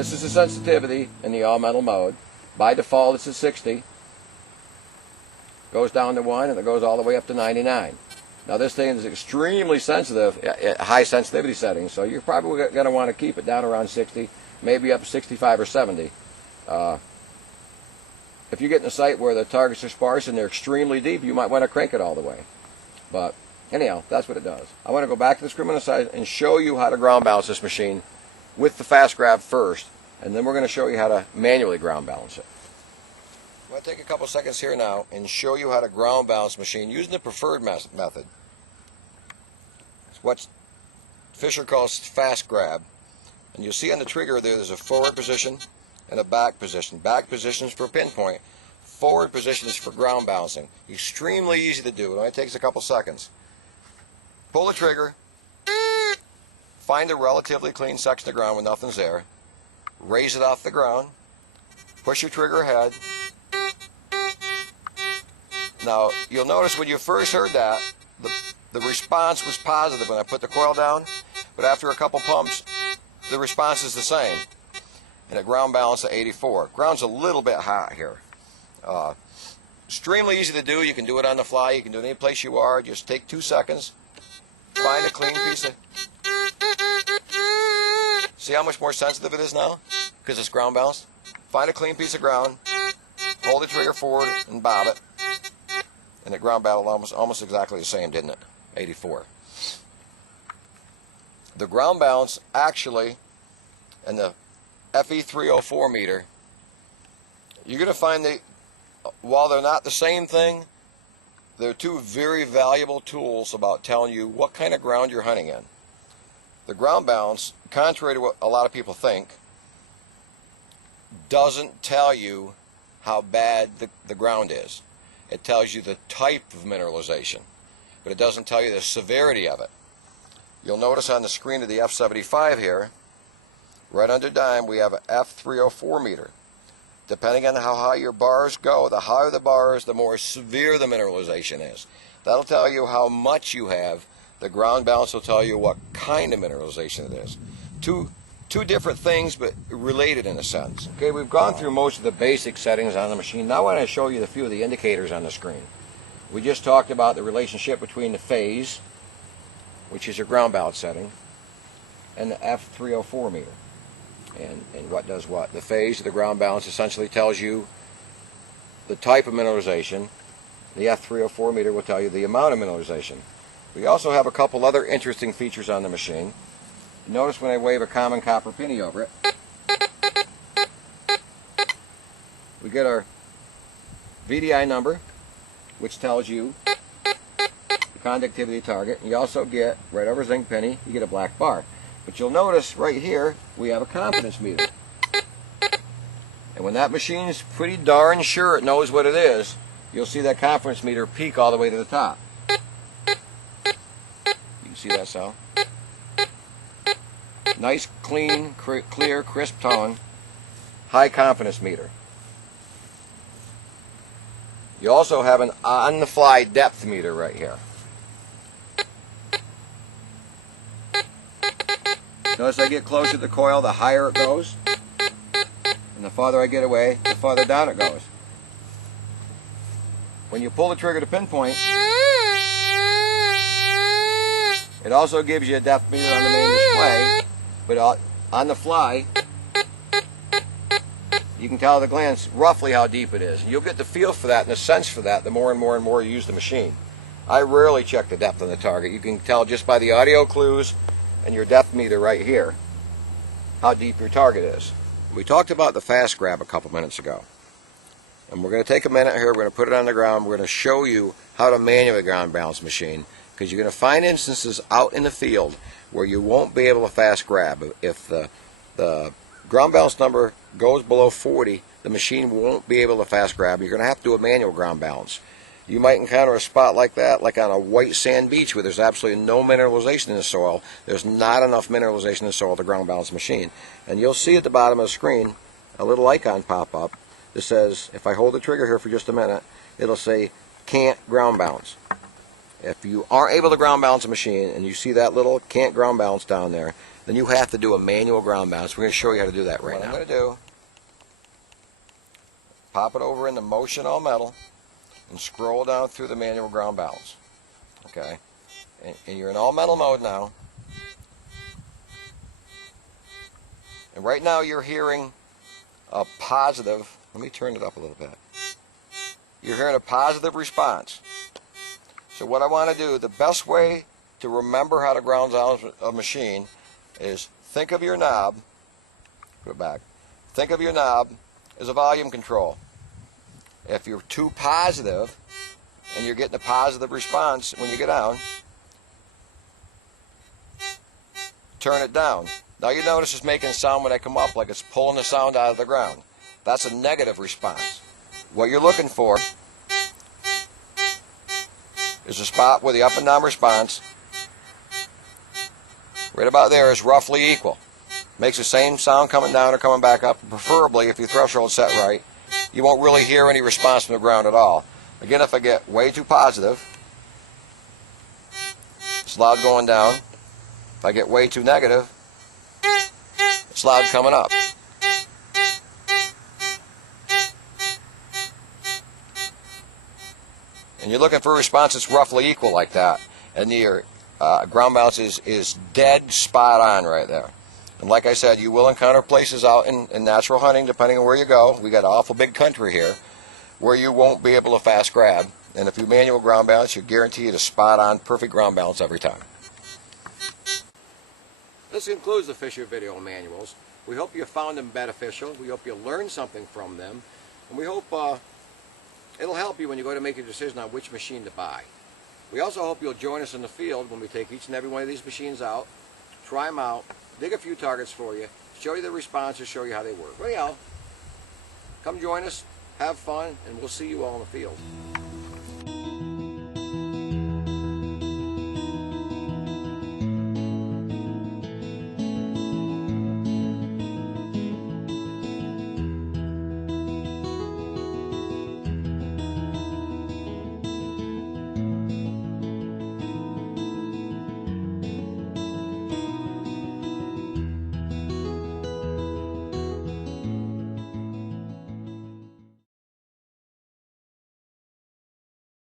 This is the sensitivity in the all-metal mode. By default, it's at 60. Goes down to 1, and it goes all the way up to 99. Now, this thing is extremely sensitive at high sensitivity settings, so you're probably going to want to keep it down around 60, maybe up to 65 or 70. If you get in a site where the targets are sparse and they're extremely deep, you might want to crank it all the way. But anyhow, that's what it does. I want to go back to the screen on the side and show you how to ground balance this machine with the fast grab first, and then we're going to show you how to manually ground balance it. I'm going to take a couple seconds here now and show you how to ground balance the machine using the preferred method. It's what Fisher calls fast grab. And you'll see on the trigger there's a forward position and a back position. Back position is for pinpoint. Forward position is for ground balancing. Extremely easy to do. It only takes a couple seconds. Pull the trigger. Find a relatively clean section of ground when nothing's there. Raise it off the ground. Push your trigger ahead. Now, you'll notice when you first heard that, the response was positive when I put the coil down, but after a couple pumps, the response is the same. And a ground balance at 84. Ground's a little bit hot here. Extremely easy to do. You can do it on the fly. You can do it any place you are. Just take 2 seconds. Find a clean piece of... See how much more sensitive it is now? Because it's ground balanced. Find a clean piece of ground. Hold the trigger forward and bob it. And it ground battled almost exactly the same, didn't it? 84. The ground balance actually, and the FE304 meter, you're going to find that while they're not the same thing, they're two very valuable tools about telling you what kind of ground you're hunting in. The ground balance, contrary to what a lot of people think, doesn't tell you how bad the ground is. It tells you the type of mineralization, but it doesn't tell you the severity of it. You'll notice on the screen of the F75 here, right under dime, we have an F304 meter. Depending on how high your bars go, the higher the bars, the more severe the mineralization is. That'll tell you how much you have. The ground balance will tell you what kind of mineralization it is. Two different things, but related in a sense. Okay, we've gone through most of the basic settings on the machine. Now I want to show you a few of the indicators on the screen. We just talked about the relationship between the phase, which is your ground balance setting, and the F304 meter. And what does what? The phase of the ground balance essentially tells you the type of mineralization. The F304 meter will tell you the amount of mineralization. We also have a couple other interesting features on the machine. Notice when I wave a common copper penny over it, we get our VDI number, which tells you the conductivity target. You also get, right over zinc penny, you get a black bar. But you'll notice right here, we have a confidence meter. And when that machine is pretty darn sure it knows what it is, you'll see that confidence meter peak all the way to the top. You can see that sound? Nice, clean, clear, crisp tone, high confidence meter. You also have an on-the-fly depth meter right here. Notice I get closer to the coil, the higher it goes, and the farther I get away, the farther down it goes. When you pull the trigger to pinpoint, it also gives you a depth meter on the main display, but on the fly, you can tell at a glance roughly how deep it is. You'll get the feel for that and the sense for that the more and more and more you use the machine. I rarely check the depth on the target. You can tell just by the audio clues and your depth meter right here how deep your target is. We talked about the fast grab a couple minutes ago. And we're going to take a minute here, we're going to put it on the ground, we're going to show you how to manually ground balance the machine, because you're going to find instances out in the field where you won't be able to fast grab. If the ground balance number goes below 40, the machine won't be able to fast grab. You're going to have to do a manual ground balance. You might encounter a spot like that, like on a white sand beach where there's absolutely no mineralization in the soil. There's not enough mineralization in the soil to ground balance the machine. And you'll see at the bottom of the screen a little icon pop up that says, if I hold the trigger here for just a minute, it'll say, can't ground balance. If you aren't able to ground balance a machine and you see that little can't ground balance down there, then you have to do a manual ground balance. We're going to show you how to do that right now. What I'm going to do, pop it over into motion all metal and scroll down through the manual ground balance. Okay, and you're in all metal mode now. And right now you're hearing a positive, let me turn it up a little bit. You're hearing a positive response. So what I want to do, the best way to remember how to ground down a machine is think of your knob, put it back, think of your knob as a volume control. If you're too positive and you're getting a positive response when you get down, turn it down. Now you notice it's making sound when I come up, like it's pulling the sound out of the ground. That's a negative response. What you're looking for is a spot where the up and down response, right about there, is roughly equal. Makes the same sound coming down or coming back up. Preferably, if your threshold's set right, you won't really hear any response from the ground at all. Again, if I get way too positive, it's loud going down. If I get way too negative, it's loud coming up. And you're looking for a response that's roughly equal like that. And your ground balance is dead spot on right there. And like I said, you will encounter places out in natural hunting, depending on where you go. We got an awful big country here, where you won't be able to fast grab. And if you manual ground balance, you're guaranteed a spot on, perfect ground balance every time. This concludes the Fisher video manuals. We hope you found them beneficial. We hope you learned something from them. And we hope it'll help you when you go to make your decision on which machine to buy. We also hope you'll join us in the field when we take each and every one of these machines out, try them out, dig a few targets for you, show you the responses, show you how they work. Well, anyhow, come join us, have fun, and we'll see you all in the field.